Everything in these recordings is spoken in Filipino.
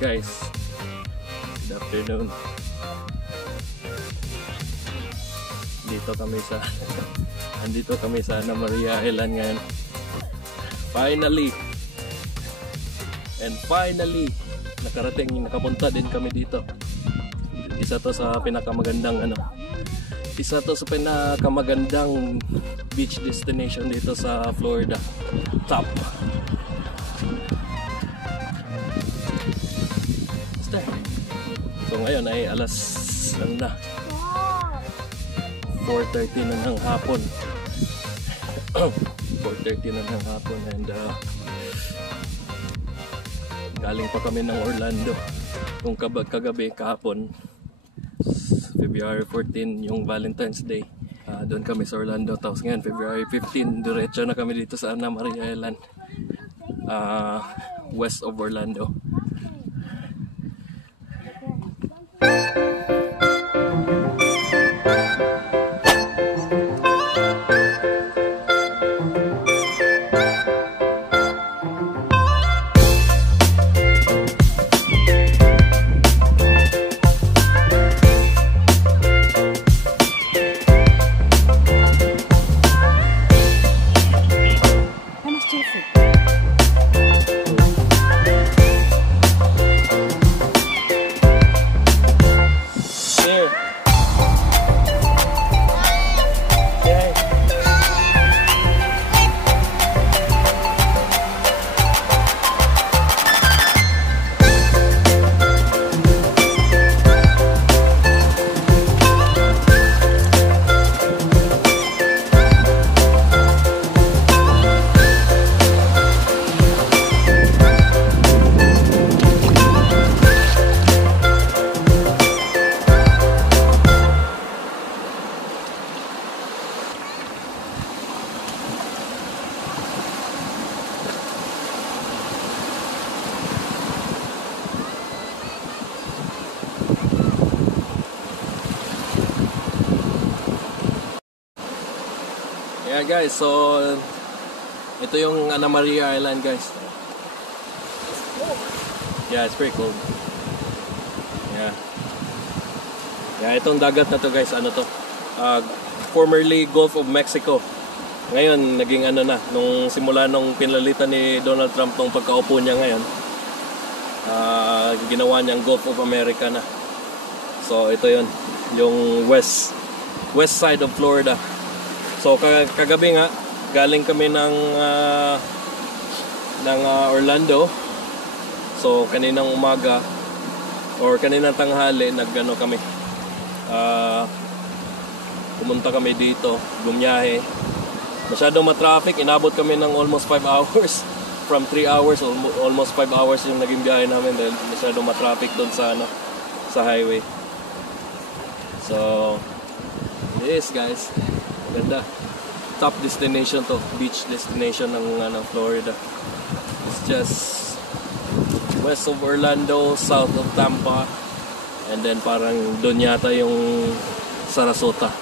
Guys, good afternoon. Andito kami sa Anna Maria Island ngayon. Finally nakapunta din kami dito. Isa to sa pinakamagandang beach destination dito sa Florida. Top. So ngayon ay alas 4:30 na ng hapon. 4:30 na ng hapon and galing pa kami ng Orlando. Kung kagabi kahapon, February 14 yung Valentine's Day. Doon kami sa Orlando. Tapos ngayon February 15 diretso na kami dito sa Anna Maria Island, west of Orlando. Yeah guys, so ito yung Anna Maria Island guys. Yeah, it's pretty cool. Yeah, itong dagat na to guys, ano to? Formerly Gulf of Mexico. Ngayon, naging ano na, nung simula nung pinalitan ni Donald Trump nung pagkaupo niya ngayon, ginawa niyang Gulf of America na. So ito yun, yung west side of Florida. So kagabi nga, galing kami ng Orlando. So kaninang umaga or kaninang tanghali nagano kami. Pumunta kami dito, bumiyahe. Masyadong ma-traffic, inabot kami ng almost 5 hours. From 3 hours, almost 5 hours yung naging biyahe namin dahil masyadong ma-traffic doon sa sa highway. So yes guys, ganda. Top destination to, beach destination ng Florida. It's just west of Orlando, south of Tampa, and then parang doon yata yung Sarasota.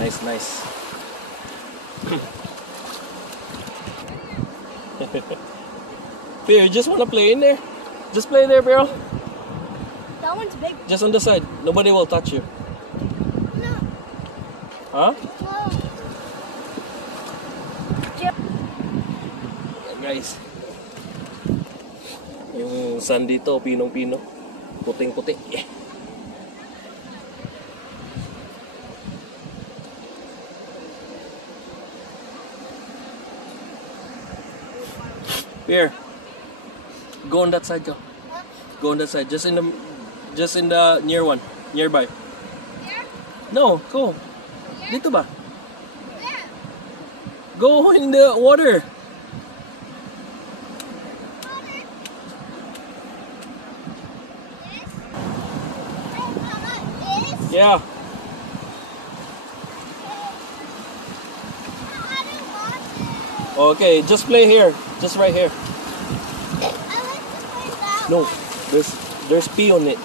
Nice, nice. Bear, you just want to play in there? Just play there, Beryl. That one's big. Just on the side. Nobody will touch you. No. Huh? No. Guys. Yung sun dito, pinong-pino. Puting-puti. Here. Go on that side, go. Go on that side. Just in the near one. Nearby. Here? No, go. Here? Dito ba? There. Go in the water. This? Yeah. I don't want it. Okay, just play here. Just right here. I like to play that No, one. there's pee on it.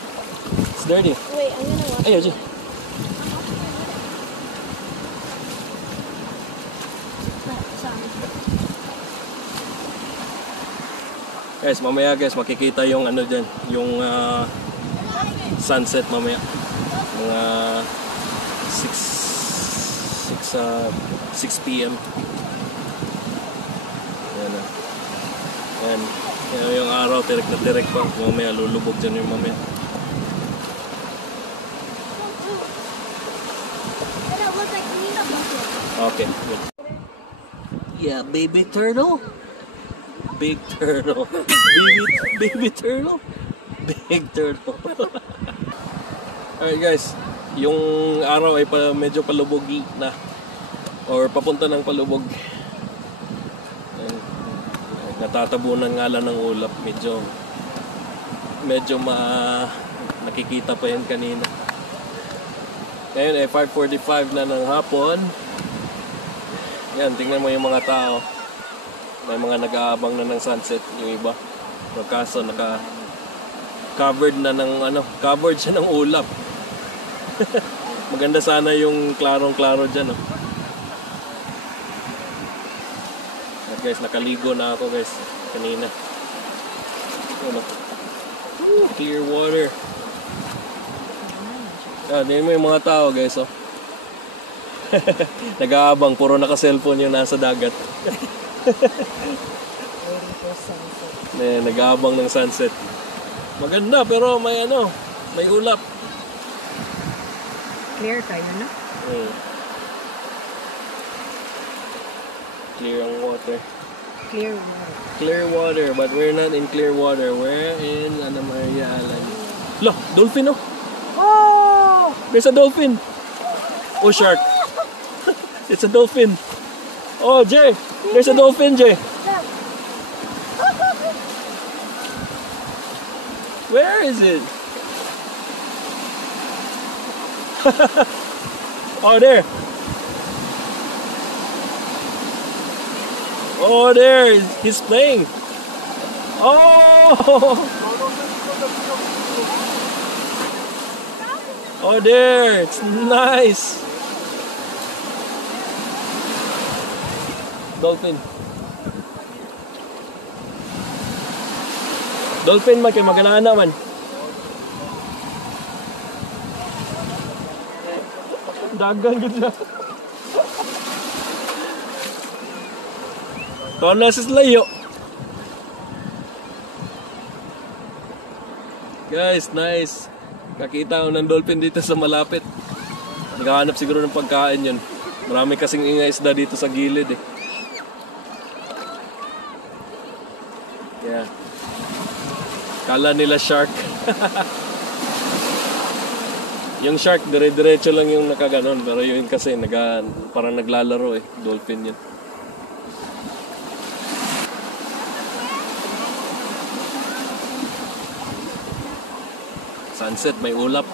It's dirty. Wait, I'm gonna watch Ay, Aji. Guys, mamaya guys, makikita yung ano dyan, yung sunset mamaya. Mga 6 p.m. Yan na. Yan. Yan yung araw, tirik na tirik pa. Mamaya lulubog dyan yung mamaya. Okay, good. Yeah, baby turtle. Big turtle. baby turtle. Big turtle. Alright guys, yung araw ay medyo palubog na. Or papunta ng palubog. Natatabunan nga lang ng ulap. Medyo nakikita pa yan kanina. Ngayon ay 5:45 na ng hapon. Yan, tingnan mo yung mga tao. May mga nag-aabang na ng sunset yung iba. Pero kaso covered na ng covered siya ng ulap. Maganda sana yung klarong-klaro diyan, no. At guys, nakaligo na ako guys kanina. Clear water. Tingnan mo yung mga tao guys, oh. Nag-aabang, puro naka-cellphone yung nasa dagat. Nag-aabang ng sunset. Maganda pero may ulap. Clear tayo, no? Clear ang water. Clear water. Clear water, but we're not in clear water. We're in Ana Maria Island. Look, dolphin, oh! Oh! There's a dolphin! Oh, shark! It's a dolphin! Oh, Jay! There's a dolphin, Jay! Where is it? Oh, there! Oh, there! He's playing! Oh! Oh, there! It's nice! Dolphin. Dolphin man kay maganahan naman. Dagan gud siya. Kono sa layo. Guys, nice. Nakita ko ng dolphin dito sa malapit. Naghahanap siguro ng pagkain yun. Marami kasing isda dito sa gilid eh. Yeah. Kala nila shark. Yung shark, dire-diretso lang yung nakaganon. Pero yun kasi, parang naglalaro eh. Dolphin yun. Sunset, may ulap.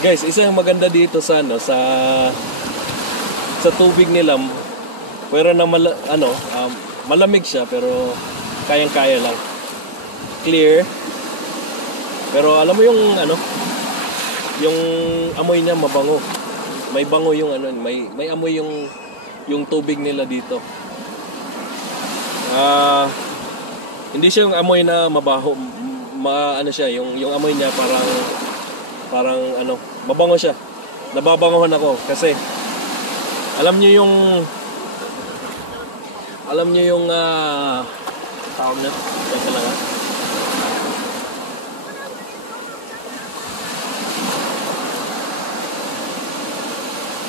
Guys, isa yung maganda dito sa tubig nila. Pero na malamig siya pero kayang-kaya lang. Clear. Pero alam mo yung yung amoy niya mabango. may bango yung ano, may amoy yung tubig nila dito. Hindi siya yung amoy na mabaho, ano siya, yung amoy niya parang ano, mabango siya. Nababangohan ako kasi alam niyo yung tawag na, teka lang.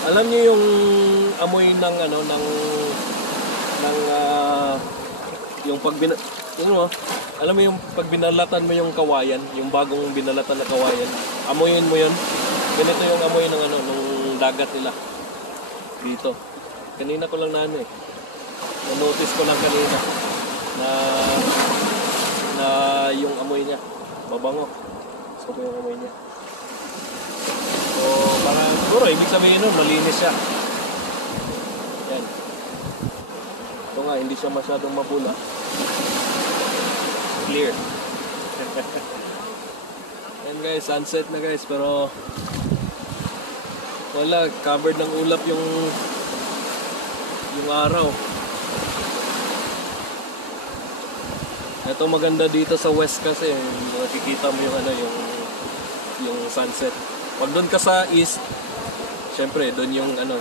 Alam niyo yung amoy ng ano yung alam mo yung pag binalatan mo yung kawayan, yung bagong binalatan na kawayan, amoyin mo yun. Ganito yung amoy ng ano nung dagat nila dito. Kanina ko lang na-notice ko lang kanina na yung amoy niya mabango. So yung amoy niya. So parang siguro ibig sabihin nun malinis siya. Yan. Ito nga hindi siya masyadong mapula. Clear. Yan guys, sunset na guys, pero wala, covered ng ulap yung araw. Ito maganda dito sa west kasi nakikita mo yung ano yung sunset. Pag doon ka sa east, syempre doon yung ano,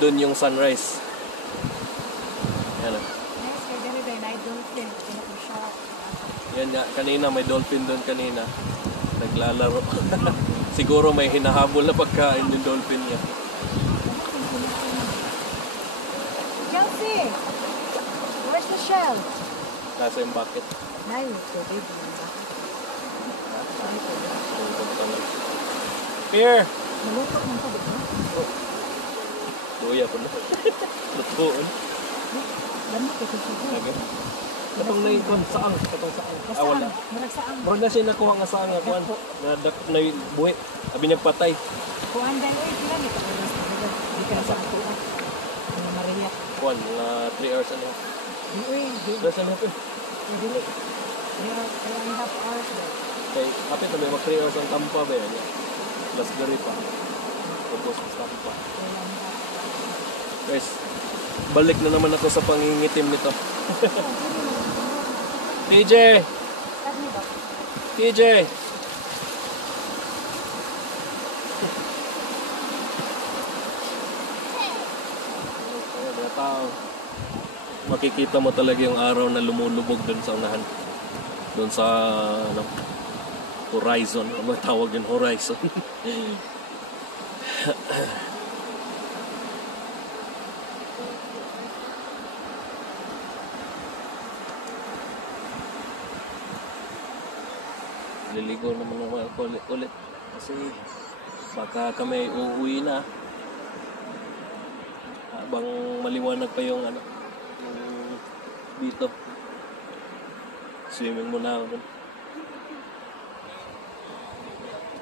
doon yung sunrise. Yan. Yan nga, kanina may dolphin doon kanina. Naglalaro. Siguro may hinahabol na pagkain yung dolphin niya. Chelsea! Where's the shell? Nasa yung bucket. Nice. Okay. Here! Malupot ng tubig, no? Luya po na. Lutuon. Lamot ito siya. Okay. Katong na yung saang. Wala. Murag na siya nakuha nga saang. Na buhi. Sabi niya patay. Kuhan dahil sila nito. Hindi ka nasa kuha. Mga Maria. Kuhan, mga 3 hours ano. Hindi. Plus ano ito? Hindi. Kaya 1.5 hours. Okay, kapit na may mag 3 hours ang tampa ba yan? Plus gari pa. Tapos mas tampa. Guys, balik na naman ako sa pangingitim nito. TJ! TJ! Makikita mo talaga yung araw na lumulubog dun sa unahan. Dun sa horizon. Ano tawag yung horizon? Liligo naman ako ulit kasi baka kami uuwi na habang maliwanag pa yung ano yung dito. Swimming muna ako dun.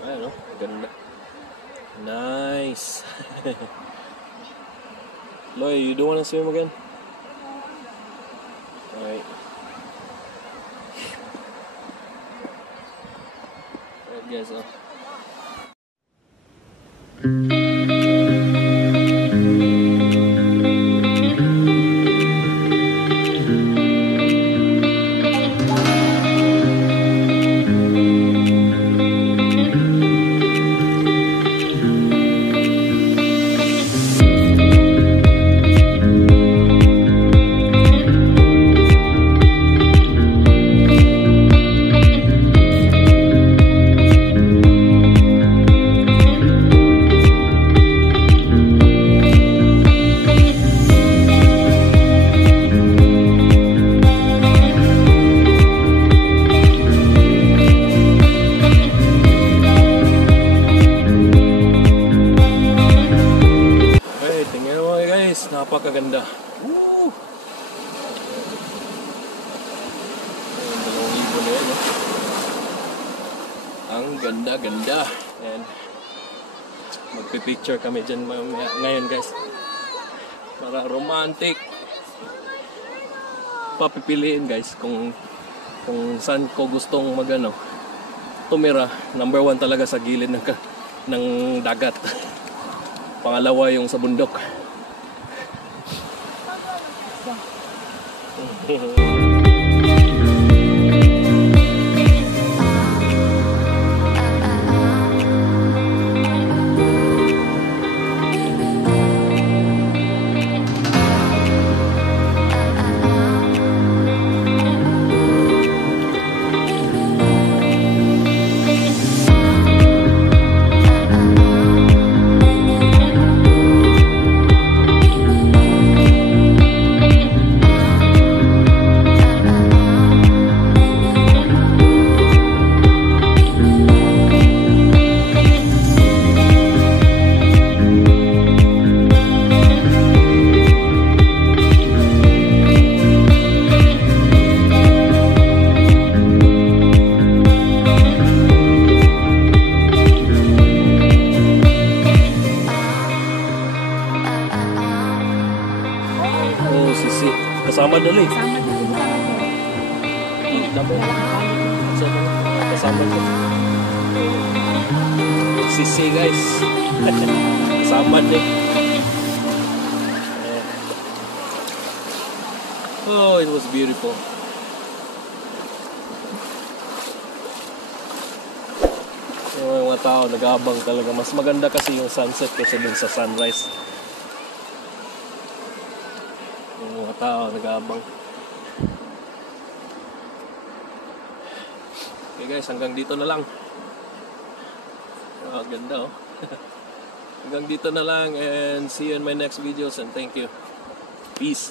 Ayun, no? Ganda. Nice. Loy, you don't wanna swim again? Alright. Alright guys, napakaganda. Woo! Ayun, 2,000 na yan. Ang ganda-ganda. And magpipicture kami dyan ngayon guys. Para romantic. Papipiliin guys kung saan ko gustong tumira. Number 1 talaga sa gilid ng dagat. Pangalawa yung sa bundok. Oh, sisi. Kasama dali. Sama na ito ba ako? Dapat. Kasama ko. Sisi guys. Kasama din. Oh, it was beautiful. Yung mga tao nag-aabang talaga. Mas maganda kasi yung sunset kaysa dun sa sunrise. Yung mga tao nag-aabang. Okay guys, hanggang dito na lang. Oh, ganda oh. Hanggang dito na lang and see you in my next videos and thank you. Peace.